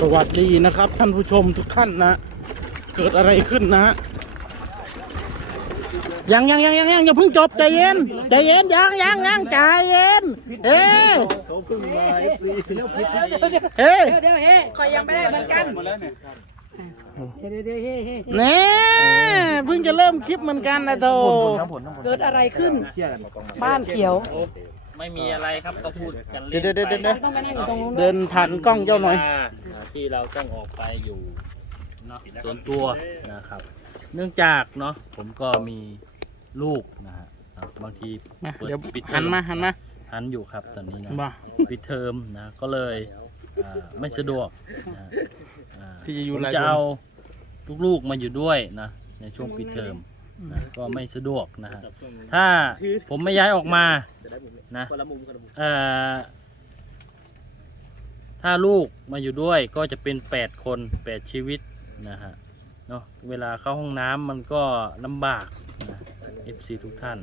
สวัสดีนะครับท่านผู้ชมทุกท่านนะเกิดอะไรขึ้นนะยังอย่าเพิ่งจบใจเย็นยังใจเย็นเอ๊ะเฮ้คอยยังไม่ได้เหมือนกันเน่เพิ่งจะเริ่มคลิปเหมือนกันนะโธ่เกิดอะไรขึ้นบ้านเขียวไม่มีอะไรครับก็พูดกันเล่น เดี๋ยว ต้องไปนั่งอยู่ตรงนู้น เดินผ่านกล้องเจ้าหน่อย ที่เราต้องออกไปอยู่เนาะส่วนตัวนะครับ เนื่องจากเนาะผมก็มีลูกนะฮะบางที เดี๋ยว ปิดเทอ หันมาหันอยู่ครับตอนนี้นะ บ้า ปิดเทอมนะก็เลยไม่สะดวกนะ ที่จะอยู่ ผม หลาย จะ คน เอาลูกๆมาอยู่ด้วยนะในช่วงปิดเทอมนะก็ไม่สะดวกนะฮะถ้าผมไม่ย้ายออกมานะถ้าลูกมาอยู่ด้วยก็จะเป็น8 คน8 ชีวิตนะฮะเนาะเวลาเข้าห้องน้ำมันก็ลำบากนะ FC ทุกท่าน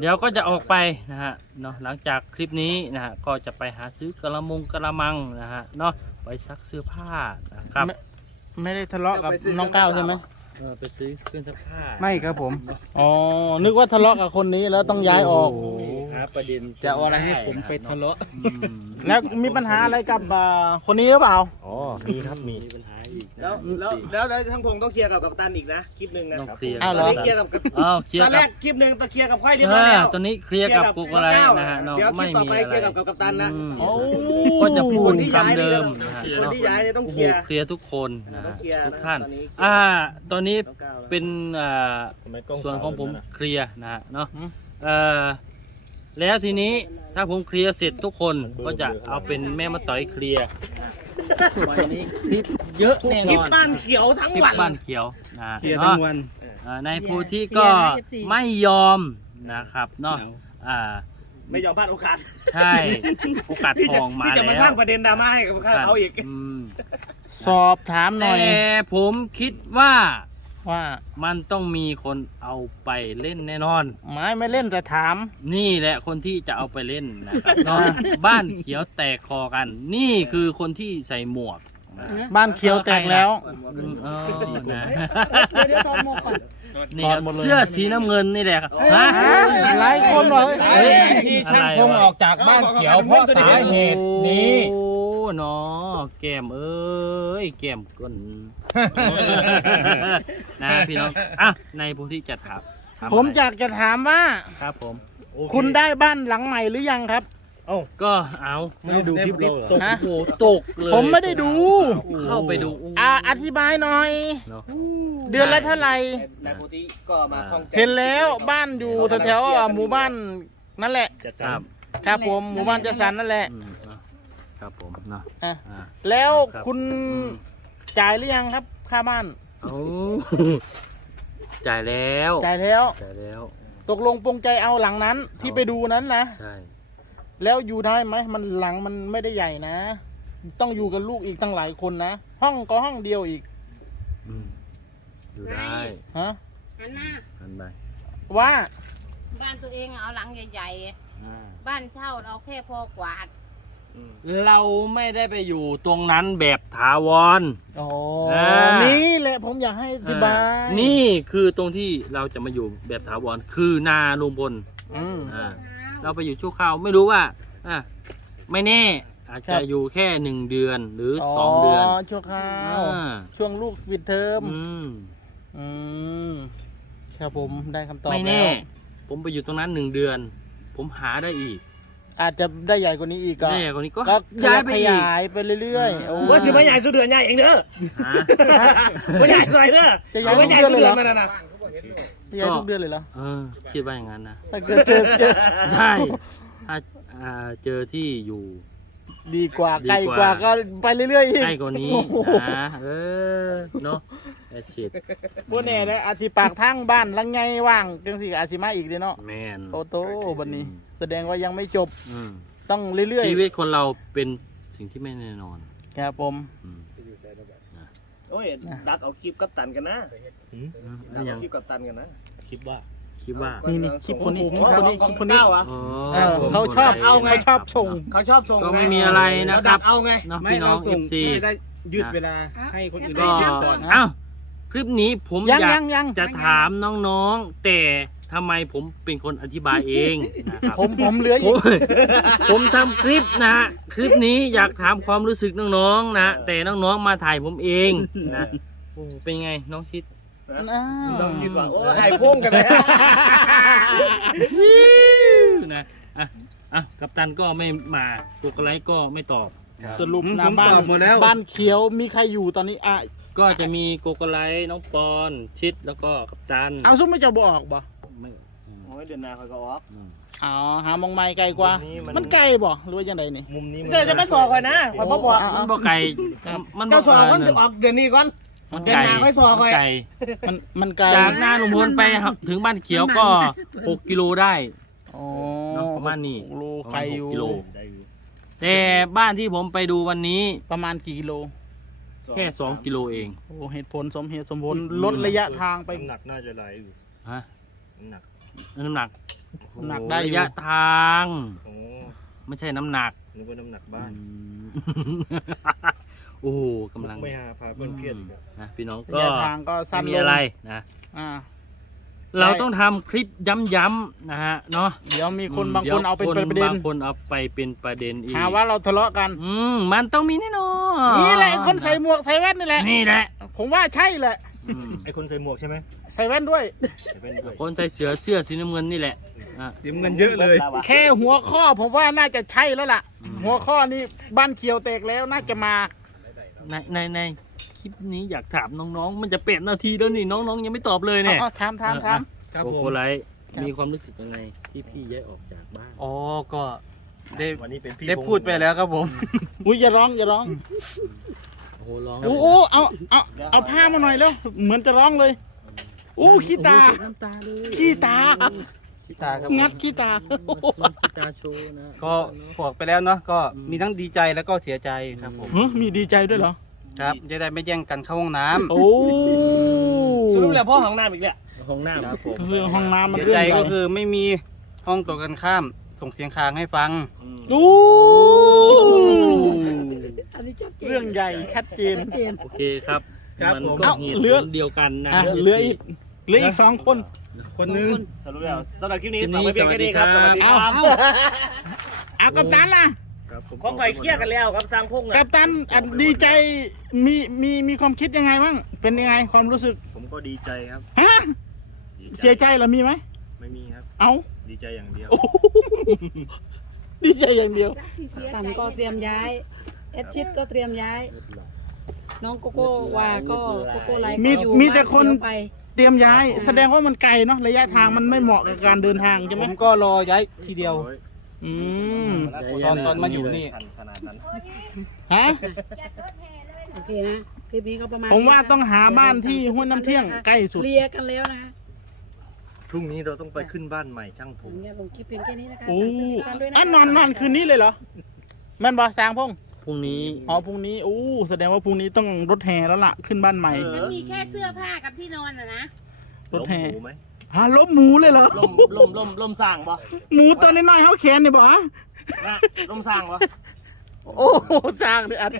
เดี๋ยวก็จะออกไปนะฮะเนาะหลังจากคลิปนี้นะฮะก็จะไปหาซื้อกระมังนะฮะเนาะไปซักเสื้อผ้านะครับ ไม่ได้ทะเลาะกับน้องก้าวใช่ไหม ไปซื้อเครื่องซักผ้า ไม่ครับผมอ๋อนึกว่าทะเลาะกับคนนี้แล้วต้องย้ายออก หาประเด็น จะเอาอะไรให้ผมไปทะเลาะ แล้วมีปัญหาอะไรกับคนนี้หรือเปล่า อ๋อ มีครับมี ปัญหาอีก แล้วทั้งพงต้องเคลียร์กับกัปตันอีกนะ คลิปหนึ่งนะ ต้องเคลียร์ อ้าวเหร ต อ อนนี้เคลียร์กับ เคลีย ต ร์ อนแร กับ กคลิปหนึ่งตะเคลียร์กับค่อยเรียบร้อยแล้ว ตอนนี้เคลียร์กับกุ๊กอะไรนะฮะเนาะ เดี๋ยวคลิ ไม่ ปต่อ มี ไป อะไร เคลียร์กับกัปตันนะ โอ้ ก็จะพูดคำเดิมนะฮะ คนที่ย้ายเนี่ยต้อง โอ้ เค โห ลียร์ เคลียร์ทุกคนนะฮะ ต้องเคลียร์ ทุกท่าน ตอนนี้ ตอนนี้เป็นส่วนของผมเคลียร์นะฮะเนาะแล้วทีนี้ถ้าผมเคลียร์เสร็จทุกคนก็จะเอาเป็นแม่มาต่อยเคลียร์วันนี้คลิปเยอะแน่น คลิป อน บ้านเขียวทั้ง คลิป วัน บ้านเขียวนะ เคลียร์ทั้งวัน ในโพธิก็ไม่ยอมนะครับเนาะไม่ยอมพลาดโอกาส ใช่โอกาสทองมา ที่จะ แล้ มาว สร้างประเด็นดราม่าให้กับเขาอีก สอบถามหน่อย แต่ผมคิดว่า ว่า มันต้องมีคนเอาไปเล่นแน่นอน ไม่เล่นแต่ถาม นี่แหละคนที่จะเอาไปเล่นนะครับเนาะบ้านเขียวแตกคอกัน นี่คือคนที่ใส่หมวกนะ บ้านเขียวแตกแล้ว นะ เดี๋ยวตอนโมก่อน นี่ครับเสื้อสีน้ำเงินนี่แหละครับฮะ หลายคนเหรอ เฮ้ย ที่ช่างพงออกจากบ้านเขียวเพราะสาเหตุนี้ โอ้เนาะแก้มเอ้ยแก้มก้นนะพี่น้องอ่ะในโพธิจะถาม ผมอยากจะถามว่า ครับผม คุณได้บ้านหลังใหม่หรือยังครับ ก็เอา ไม่ได้ดูคลิปเราเหรอ ฮะ โอ้โหตกเลย ผมไม่ได้ดู เข้าไปดู อธิบายหน่อย เนาะ เดือนละเท่าไหร่ นายโพธิก็มาคล้องใจ เห็นแล้วบ้านอยู่แถวๆหมู่บ้านนั่นแหละ ครับ ครับผมหมู่บ้านจัดสรรนั่นแหละ ครับผมเนาะ อ่ะ อ่า แล้ว ครับ คุณจ่ายหรือยังครับค่าบ้าน เอาจ่ายแล้ว จ่ายแล้ว จ่ายแล้ว ตกลงปรงใจเอาหลังนั้นที่ไปดูนั้นนะ ใช่ แล้วอยู่ได้ไหมมันหลังมันไม่ได้ใหญ่นะ ต้องอยู่กับลูกอีกตั้งหลายคนนะห้องก็ห้องเดียวอีก อยู่ได้ ฮะ หันมา อันไป ว่า บ้านตัวเองเอาหลังใหญ่ๆบ้านเช่าเราแค่พอกวาด เราไม่ได้ไปอยู่ตรงนั้นแบบถาวร โอ้ อ่า นี่แหละผมอยากให้อธิบาย นี่คือตรงที่เราจะมาอยู่แบบถาวรคือนาลุงพล อืม เราไปอยู่ชั่วคราวไม่รู้ว่าไม่แน่ อาจ ครั จะ บ อยู่แค่1 เดือนหรือ2 เดือน ชั่วคราว อ่า ช่วงลูกปิดเทอม อืม ครับผมได้คำตอบ ไม่ แล้ แน่ ว ผมไปอยู่ตรงนั้น1 เดือน ผมหาได้อีก อาจจะได้ใหญ่กว่านี้อีกก็ แน่กว่านี้ก็ ก็ ย้ายไป ข อีก ยายไปเรื่อยๆโอ้ ว่าสิมาใหญ่สุดเดือนใหญ่เองเด้อ หา ว่าใหญ่ซอยเด้อ จะย้าย ว่า ทุ ให ก ญ่ เดือน สุด เลยเหรอเดือนมาแล้วนะ จะย้ายทุกเดือนเลยเหรอ คิดว่าอย่างนั้นนะ ถ้าเกิดเจอ ได้ถ้าเจอที่อยู่ ดีกว่า ดี ไกล กว่า กว่าก็ไปเรื่อยๆอีก ใกล้กว่านี้ โอ้โห นะเนาะแอดชิด พวกเนี่ยนะอาทิปากทางบ้านลังไงว่างจังสิอาทิมาอีกเด้เนาะ แมน โตโตบันนี้ แสดงว่ายังไม่จบ อืม ต้องเรื่อย ชีวิตคนเราเป็นสิ่งที่ไม่แน่นอน ๆครับผม อืม โอ้ยดักเอาคลิปกับตันกันนะดัก นี่ยั เอา ง คลิปกับตันกันนะ คิดว่า ค ลิปว่า นี่คลิปคนนี้คลิปคนนี้คลิปคนนี้ อ๋อ เขาชอบเขาชอบส่ง เขาชอบส่ง ก็ไม่มีอะไรนะครับ เอาไง เนาะพี่น้อง FC ไม่ได้ยืดเวลาให้คนอื่น ก็ ได้ยืดก่อนนะ อ้าวคลิปนี้ผม ยัง อยาก ยัง จะถามน้องๆ แต่ทำไมผมเป็นคนอธิบายเองนะครับ ผมเหลือ ผ อี ม ก ผมทำคลิปนะฮะคลิปนี้อยากถามความรู้สึกน้องๆนะแต่น้องๆมาถ่ายผมเองนะโอ้เป็นไงน้องชิด ต้องคิดว่าโอ้ไอ้พุ่งกันเลย นะอ่ะกัปตันก็ไม่มากุกไลท์ก็ไม่ตอบ สรุปนะบ้านบ้านเขียวมีใครอยู่ตอนนี้อ่ะ ก็จะมีโกโกไลท์น้องปอนชิดแล้วก็กัปตัน เอาซุ่มไม่จะบอกบ่ ไม่ โอ้ยเดือนหน้าเขาก็ออก อ๋อหามองไม้ไกลกว่า มันไกลบ่หรือว่ายังไงนี่ มุมนี้เดี๋ยวจะมาสอบคอยนะคอยบอก มันบ่ไก่มันบ่ เจ้าสอบมันจะออกเดือนนี้ก่อน มัน เดือน ไก่ หน้าค่อยสอบคอย ไก่ มันไกล จากหน้าลุงพลไปถึงบ้านเขียวก็ 6 กิโลได้ อ๋อ เนาะประมาณนี้ โลไกลอยู่ 6 กิโลแต่บ้านที่ผมไปดูวันนี้ ประมาณกี่กิโล แค่ 2 กิโลเอง โอ้เหตุผลสมเหตุสมผลลดระยะทางไป น้ำหนักน่าจะไหลอยู่ ฮะ น้ำหนัก น้ำหนัก น้ำหนักได้อยู่ ระยะทาง โอ้ ไม่ใช่น้ำหนัก นึกว่าน้ำหนักบ้าน โอ้โหกำลัง ไม่หาพาเพื่อนเครียดอีกแล้ว นะพี่น้อง ระ ก็ ยะทางก็สั้น ไม่ ล มี ง อะไรนะ อ่า เราต้องทำคลิปย้ำๆนะฮะเนาะ เดี๋ยวมีคนบางคนเอาเป็นประเด็น บางคนเอาไปเป็นประเด็นอีก หาว่าเราทะเลาะกัน มันต้องมีแน่นอน นี่แหละไอ้คนใส่หมวกใส่แว่นนี่แหละ นี่แหละ ผมว่าใช่แหละ ไอ้คนใส่หมวกใช่ไหม ใส่แว่นด้วย ใส่แว่นด้วย คนใส่เสื้อสีน้ำเงินนี่แหละอ่ะ ยืมเงินเยอะเลย แค่หัวข้อผมว่าน่าจะใช่แล้วล่ะ หัวข้อนี้บ้านเขียวแตกแล้วน่าจะมา ในคลิปนี้อยากถามน้องๆ มันจะ8 นาทีแล้วนี่น้องๆยังไม่ตอบเลยเนี่ย เอาถาม โกโกไลท์มีความรู้สึกยังไงที่พี่ย้ายออกจากบ้าน อ๋อ ก็ได้ วันนี้เป็นพี่ ได้พูดไปแล้วครับผม อุ้ยอย่าร้องอย่าร้อง โอ้โหร้อง โอ้โหเอาผ้ามาหน่อยแล้วเหมือนจะร้องเลยอู้ขี้ตา น้ำตาเลย ขี้ตา ชิตาครับผม งัดขี้ตา ขี้ตาโชว์นะ ก็บอกไปแล้วเนาะ ก็มีทั้งดีใจแล้วก็เสียใจครับผม เฮ้ยมีดีใจด้วยเหรอ ครับ จะได้ไม่แย่งกันเข้าห้องน้ำ โอ้ สรุปแล้วพ่อของน้ำอีกแล้ว ห้องน้ำ ครับผม เรื่องห้องน้ำมัน เสีย เรื่อ ใจ งใหญ่ ก็คือไม่มีห้องตรงกันข้าม ส่งเสียงคางให้ฟัง อู้ อันนี้ชัดเจน เรื่องใหญ่ชัดเจน ชัดเจน โอเคครับ ครับ มัน ผม ก็เหตุ เหลือ ผลเดียวกันนะ อ่ะเหลืออีก2 คน คนนึง สรุปแล้วสำหรับคลิปนี้ คลิปนี้ ฝากไว้เพียงแค่นี้ครับ ส ส วั วั ส ส ดี ดี ค ค รั รับ บ เอากัปตันล่ะ ครับผม ของไก่เครียดกันแล้วครับทางพุ่งนะ กัปตันดีใจมีความคิดยังไงบ้างเป็นยังไงความรู้สึก ผมก็ดีใจครับ ฮะ ดี เสียใจเหรอมีไหม ไม่มีครับ เอา ดีใจอย่างเดียว ดีใจอย่างเดียว ตันก็เตรียมย้าย เอดชิดก็เตรียมย้าย น้องโกโก้วาก็โกโก้ไลท์ก็อยู่ มีแต่คน บ้าเดียวไป เตรียมย้าย แสดงว่ามันไกลเนาะระยะทางมันไม่เหมาะกับการเดินทางใช่ไห ผม มก็รอย้ายทีเดียว โอ้ย อืม ตอนมาอยู่นี่ ทันขนาดนั้น ฮะ โอเคนะ คลิปนี้ก็ประมาณ ผมว่าต้องหาบ้านที่ห้วยน้ำเที่ยงใกล้สุด เคลียร์กันแล้วนะ พรุ่งนี้เราต้องไปขึ้นบ้านใหม่ช่างผ ผม มเนี่ยลงคลิปเพียงแค่นี้นะคะ โอ้ สั่งซื้อมีกันด้วยนะ อันนอนคืนนี้เลยเหรอแม่นบอสางพงษ์ พรุ่งนี้ อ๋อพรุ่งนี้โอ้แสดงว่าพรุ่งนี้ต้องรถแห่แล้วล่ะขึ้นบ้านใหม่ มันมีแค่เสื้อผ้ากับที่นอนนะ รถแห่ ล้มหมูไหม ฮะลบหมูเลยเหรอ ลมสั่งบ่ หมูตัวน้อยๆเขาแขนเนี่ยบอ นะลมสั่งบ่ โอ้โหสร้างเลยอัด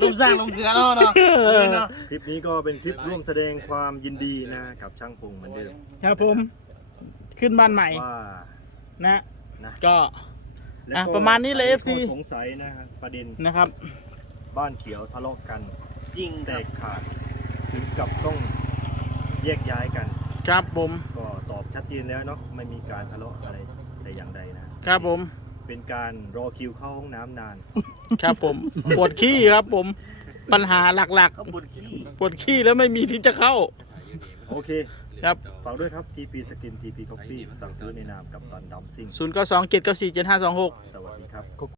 ลมสั่งลมเสือเนาะเนาะ คลิปนี้ก็เป็นคลิปร่วมแสดงความยินดีนะกับช่างพงเหมือนเดิม ครับผม ขึ้นบ้านใหม่ ว่า นะ นะ ก็ แล้ว อ่ะ ก็ ประมาณนี้เลย FC สงสัยนะครับประเด็น นะครับ บ้านเขียวทะเลาะกันยิ่งแตกขาดถึงกับต้องแยกย้ายกัน ครับผม ก็ตอบชัดเจนแล้วเนาะไม่มีการทะเลาะอะไรแต่อย่างใดนะครับ ผม เป็นการรอคิวเข้าห้องน้ำนาน ครับผม ปวดขี้ครับผม ปัญหาหลัก เขาปวดขี้ ๆ ปวดขี้แล้วไม่มีที่จะเข้า โอเค ครับ ฝากด้วยครับ TP Skin TP Coffee สั่งซื้อในนามกับตันดัมซิ่ง 0 9 2 7 9 4 7 5 2 6 สวัสดีครับ